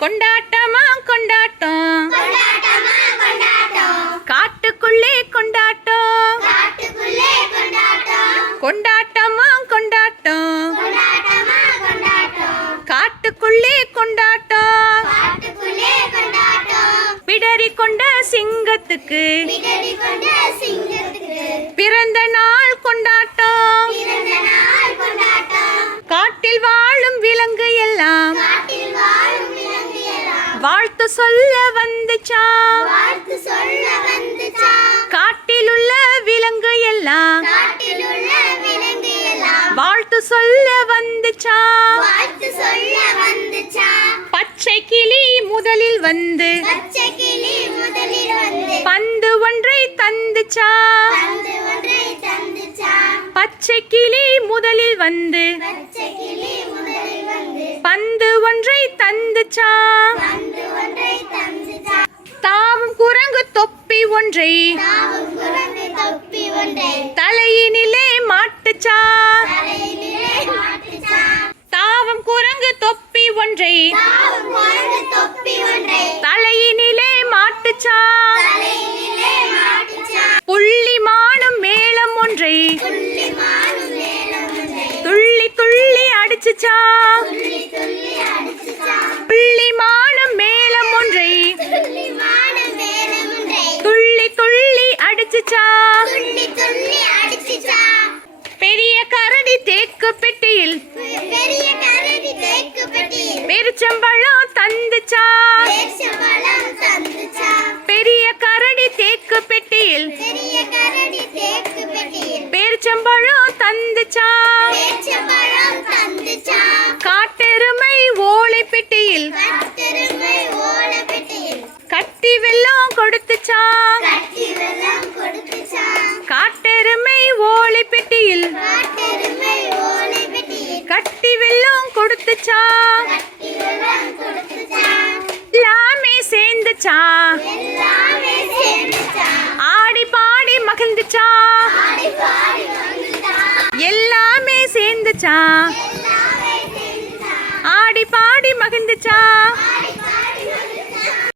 கொண்டாட்டமா கொண்டாட்டம். காட்டுக்குள்ளே கொண்டாட்டம். கொண்டாட்டம். கொண்டாட்டமா காட்டுக்குள்ளே கொண்டாட்டம். பிடரி கொண்ட சிங்கத்துக்கு. பிறந்த நாள் கொண்டாட்டம். சொல்ல வந்துச்சா? காட்டில் உள்ள விலங்கு எல்லாம். வாழ்த்து சொல்ல வந்துச்சா? பச்சை கிளி முதலில் வந்து. பந்து ஒன்றை தந்துச்சா? பச்சை கிளி முதலில் வந்து. பந்து ஒன்றை தந்துச்சாம் ஒன்றை. தலையினிலே மாட்டுச்சா தாவம் குரங்கு தொப்பி ஒன்றை. தலையினிலே மாட்டுச்சா புள்ளி மானும் மேளம் ஒன்றை. துள்ளி துள்ளி அடிச்சுச்சா புள்ளி மா அடிச்சுச்சாம் துள்ளி துள்ளி அடிச்சுச்சா பெரிய கரடி தேக்கு பெட்டியில். பெருச்சம்பழம் தந்துச்சா? பெரிய கரடி தேக்கு பெட்டியில். பெருச்சம்பழம் தந்துச்சா? காட்டெருமை ஓலை பெட்டியில். கட்டி வெல்லம் கொடுத்துச்சா? எல்லாமே சேர்ந்துச்சா? ஆடி பாடி மகிழ்ந்துச்சா? எல்லாமே சேர்ந்துச்சா? ஆடி பாடி மகிழ்ந்துச்சா?